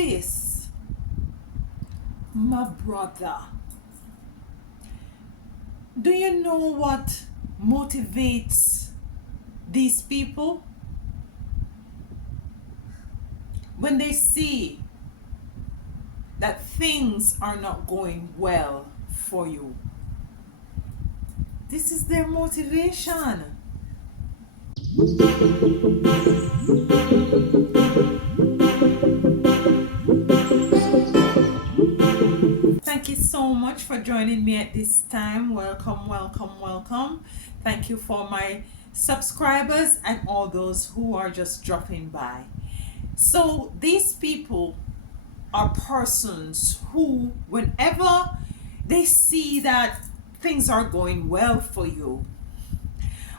sis, my brother, do you know what motivates these people? When they see that things are not going well for you, this is their motivation. Thank you so much for joining me at this time. Welcome, welcome, welcome. Thank you for my subscribers and all those who are just dropping by. So, these people are persons who, whenever they see that things are going well for you,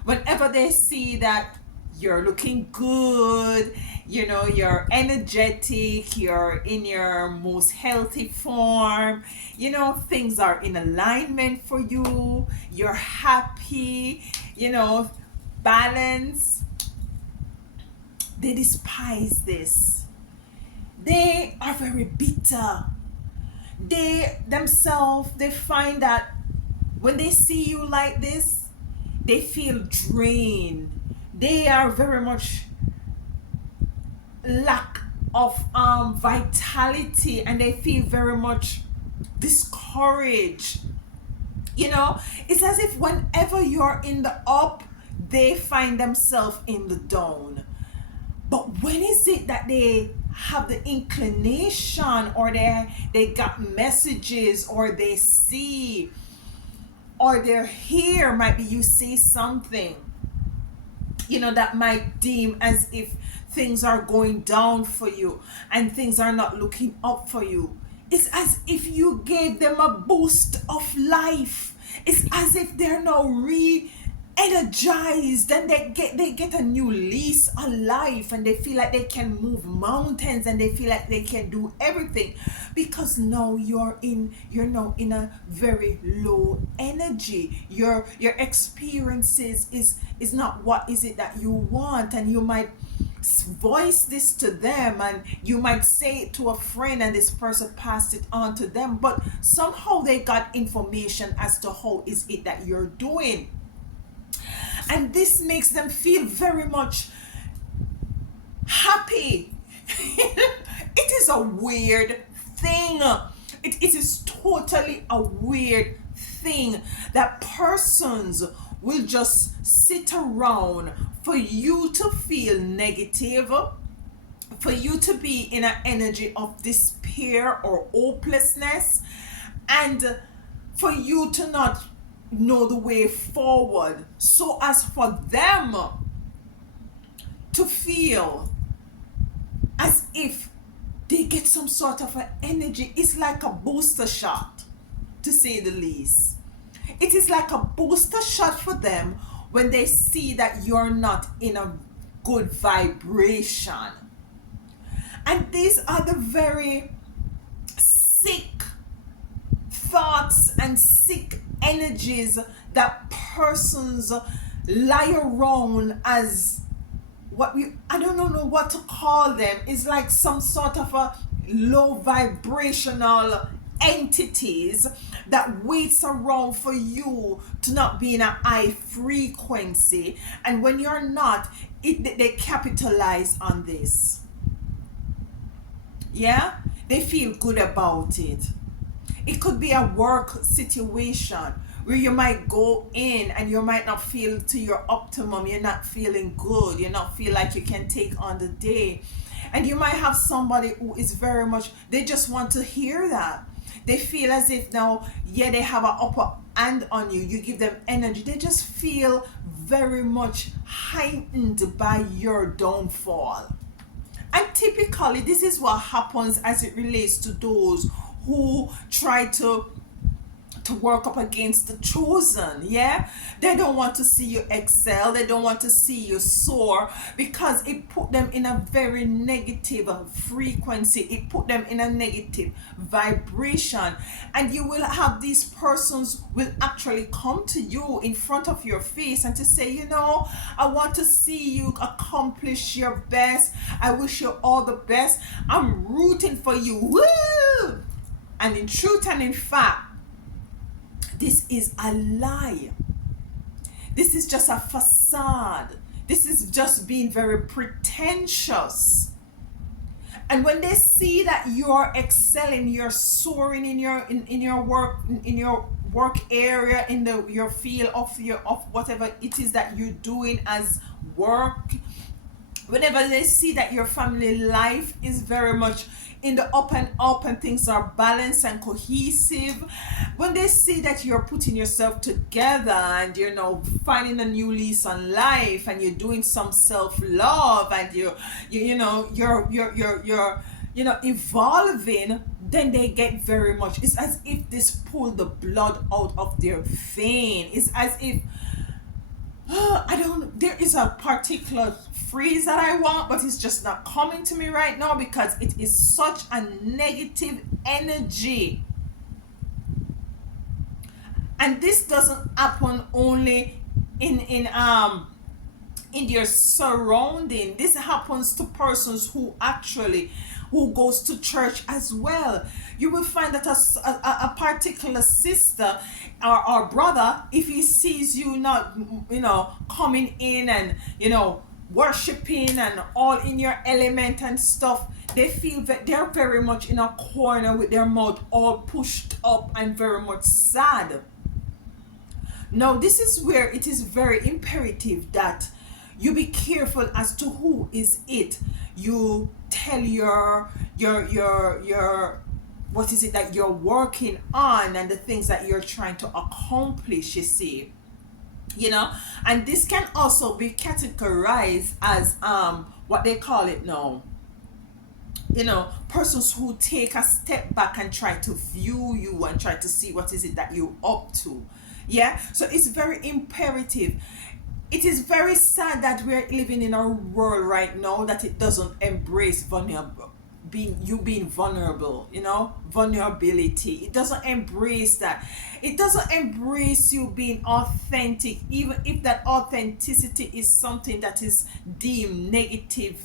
whenever they see that you're looking good, you're energetic, you're in your most healthy form, things are in alignment for you, you're happy, balance, they despise this. They are very bitter. They themselves, they find that when they see you like this, they feel drained. They are very much lack of vitality, and they feel very much discouraged. It's as if whenever you're in the up, they find themselves in the down. But when is it that they have the inclination, or they got messages, or they see, or they're here, might be you say something, that might deem as if things are going down for you and things are not looking up for you. It's as if you gave them a boost of life. It's as if they're now energized, and they get a new lease on life, and they feel like they can move mountains, and they feel like they can do everything, because now you're now in a very low energy. Your experiences is not what is it that you want, and you might voice this to them, and you might say it to a friend, and this person passed it on to them, but somehow they got information as to how is it that you're doing. And this makes them feel very much happy. It is a weird thing. It is totally a weird thing that persons will just sit around for you to feel negative, for you to be in an energy of despair or hopelessness, and for you to not know the way forward, so as for them to feel as if they get some sort of an energy. It's like a booster shot, to say the least. It is like a booster shot for them when they see that you're not in a good vibration. And these are the very sick thoughts and sick energies that persons lie around as I don't know what to call them. It's like some sort of a low vibrational entities that waits around for you to not be in a high frequency, and when you're not, they capitalize on this. Yeah, they feel good about it. It could be a work situation where you might go in and you might not feel to your optimum. You're not feeling good. You not feel like you can take on the day. And you might have somebody who is very much, they just want to hear that. They feel as if now, yeah, they have an upper hand on you. You give them energy. They just feel very much heightened by your downfall. And typically, this is what happens as it relates to those who try to to work up against the chosen. Yeah, they don't want to see you excel, they don't want to see you soar, because it put them in a very negative frequency, it put them in a negative vibration. And you will have these persons will actually come to you in front of your face and to say, I want to see you accomplish your best, I wish you all the best, I'm rooting for you. Woo! And in truth and in fact, this is a lie. This is just a facade. This is just being very pretentious. And when they see that you're excelling, you're soaring in your work area, in your field of whatever it is that you're doing as work, whenever they see that your family life is very much in the up and up and things are balanced and cohesive, when they see that you're putting yourself together and finding a new lease on life, and you're doing some self-love, and you're evolving, then they get very much, it's as if this pulled the blood out of their vein. It's as if there is a particular phrase that I want, but it's just not coming to me right now, because it is such a negative energy. And this doesn't happen only in their surrounding. This happens to persons who goes to church as well. You will find that a particular sister or brother, if he sees you not coming in and worshiping and all in your element and stuff, they feel that they're very much in a corner with their mouth all pushed up and very much sad. Now, this is where it is very imperative that you be careful as to who is it. You tell your what is it that you're working on and the things that you're trying to accomplish, you see. And this can also be categorized as what they call it now, persons who take a step back and try to view you and try to see what is it that you're up to. Yeah, so it's very imperative. It is very sad that we're living in a world right now that it doesn't embrace being vulnerable, vulnerability. It doesn't embrace that. It doesn't embrace you being authentic, even if that authenticity is something that is deemed negative.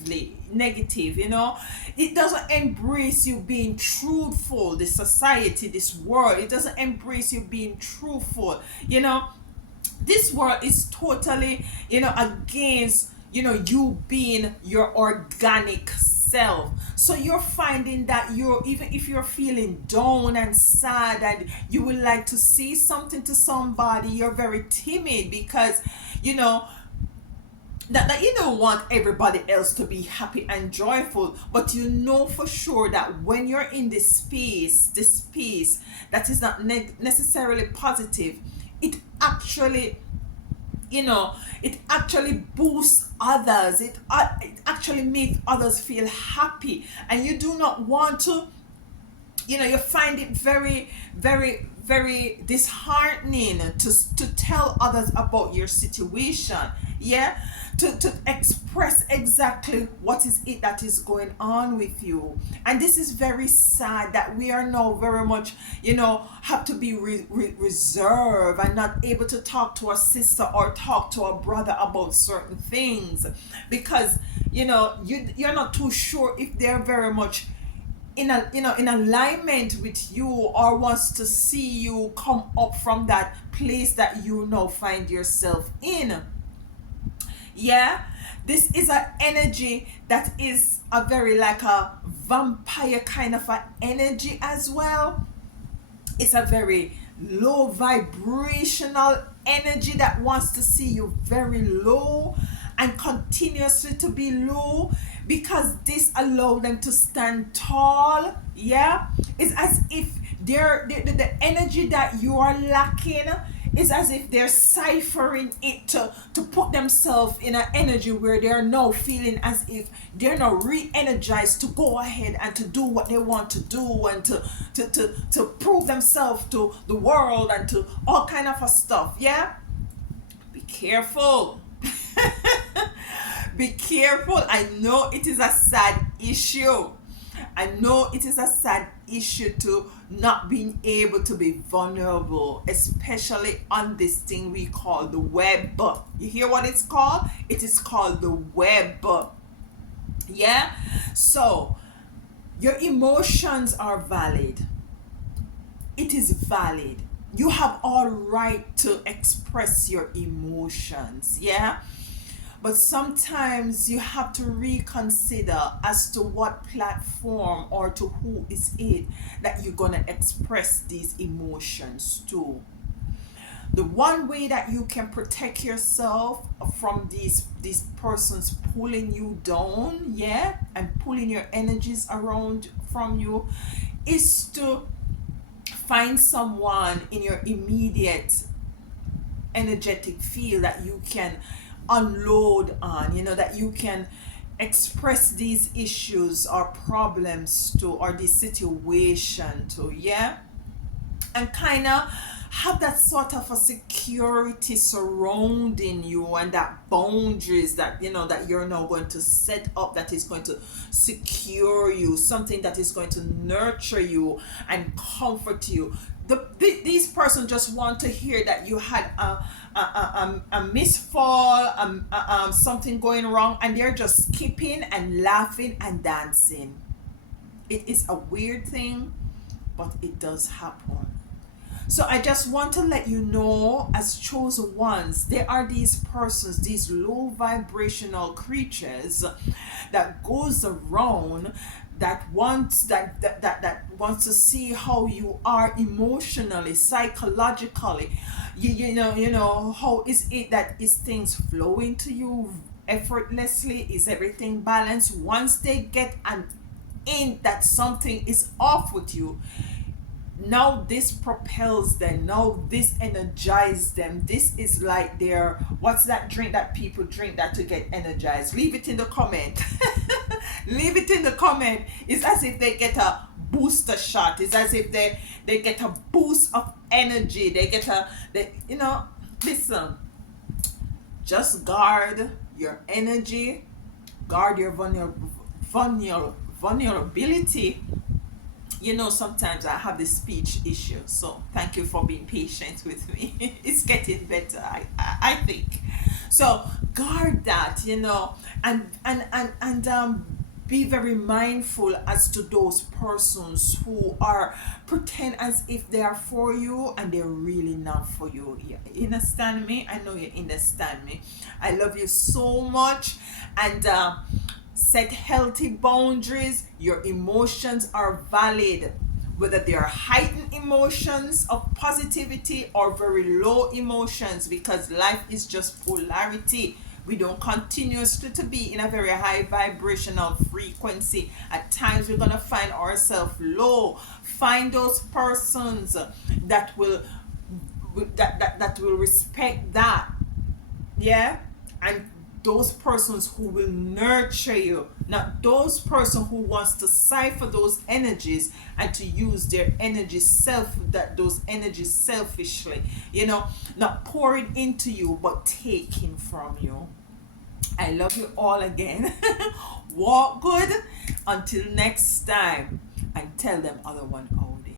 It doesn't embrace you being truthful. This society, this world, it doesn't embrace you being truthful. This world is totally, against, you being your organic self. So you're finding that even if you're feeling down and sad and you would like to say something to somebody, you're very timid, because that you don't want everybody else to be happy and joyful, but for sure that when you're in this space that is not necessarily positive, it actually boosts others. It actually makes others feel happy, and you do not want to, you find it very, very, very disheartening to tell others about your situation. Yeah, to express exactly what is it that is going on with you. And this is very sad that we are now very much have to be reserved and not able to talk to a sister or talk to a brother about certain things, because you're not too sure if they're very much in alignment with you, or wants to see you come up from that place that you now find yourself in. Yeah, this is an energy that is a very like a vampire kind of an energy as well. It's a very low vibrational energy that wants to see you very low and continuously to be low, because this allows them to stand tall. Yeah, it's as if the energy that you are lacking It's as if they're ciphering it to put themselves in an energy where they're now feeling as if they're now re-energized to go ahead and to do what they want to do, and to prove themselves to the world and to all kind of a stuff. Yeah, be careful. Be careful. I know it is a sad issue. I know it is a sad issue to not being able to be vulnerable, especially on this thing we call the web. You hear what it's called? It is called the web. Yeah? So, your emotions are valid. It is valid. You have all right to express your emotions. Yeah? But sometimes you have to reconsider as to what platform or to who is it that you're going to express these emotions to. The one way that you can protect yourself from these persons pulling you down, yeah, and pulling your energies around from you, is to find someone in your immediate energetic field that you can unload on, that you can express these issues or problems to, or this situation to. Yeah, and kind of have that sort of a security surrounding you, and that boundaries that that you're now going to set up, that is going to secure you, something that is going to nurture you and comfort you. These persons just want to hear that you had a misfall, something going wrong, and they're just skipping and laughing and dancing. It is a weird thing, but it does happen. So I just want to let you know, as chosen ones, there are these persons, these low vibrational creatures that goes around, that wants that wants to see how you are emotionally, psychologically. You know how is it that is things flowing to you effortlessly? Is everything balanced? Once they get an in that something is off with you, now this propels them, now this energizes them. This is like their, what's that drink that people drink that to get energized? Leave it in the comment. Leave it in the comment. It's as if they get a booster shot. It's as if they get a boost of energy. They get listen, just guard your energy, guard your vulnerability. Sometimes I have this speech issue, so thank you for being patient with me. It's getting better, I think. So guard that, and be very mindful as to those persons who are pretend as if they are for you and they're really not for you. You understand me? I know you understand me. I love you so much, and set healthy boundaries. Your emotions are valid, whether they are heightened emotions of positivity or very low emotions, because life is just polarity. We don't continuously to be in a very high vibrational frequency. At times we're gonna find ourselves low. Find those persons that will that will respect that. Yeah, and those persons who will nurture you, not those persons who wants to cipher those energies and to use their energy those energies selfishly, not pouring into you but taking from you. I love you all again. Walk good until next time, and tell them other one out.